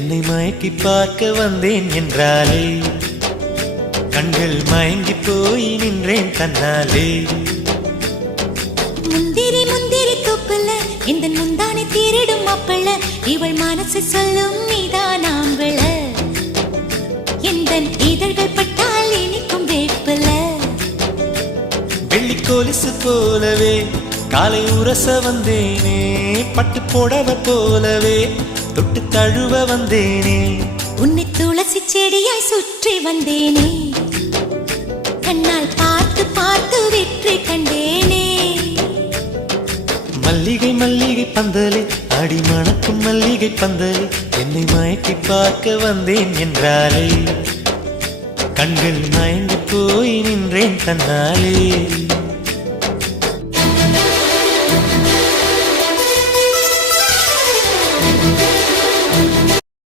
என்னை மயக்கி பார்க்க வந்தேன் என்றாலே கண்கள் மயங்கி போய் நின்றேன் தன்னாலே. முந்திரி முந்திரி தூப்புல இந்த முந்தானை தேரிடும் மாப்பிள்ள இவள் மனசு சொல்லும் நீதான் ஆம்பள எந்த இதழ்கள் பட்டால் இனிக்கும் வேப்பில. வெள்ளி கொலுசு போலவே காலை உரச வந்தேனே பட்டு போடவ போலவே தொட்டு தழுவ வந்தேனே உன்னை துளசி செடியாய் சுற்றி வந்தேனே கண்ணால் பார்த்து பார்த்து வெற்றி கண்டேனே. மல்லிகை மல்லிகை பந்தலே அடி மணக்கும் மல்லிகை பந்தலே என்னை மயக்கி பார்க்க வந்தேன் என்றாலே கண்கள் மயங்கி போய் நின்றேன் தன்னாலே.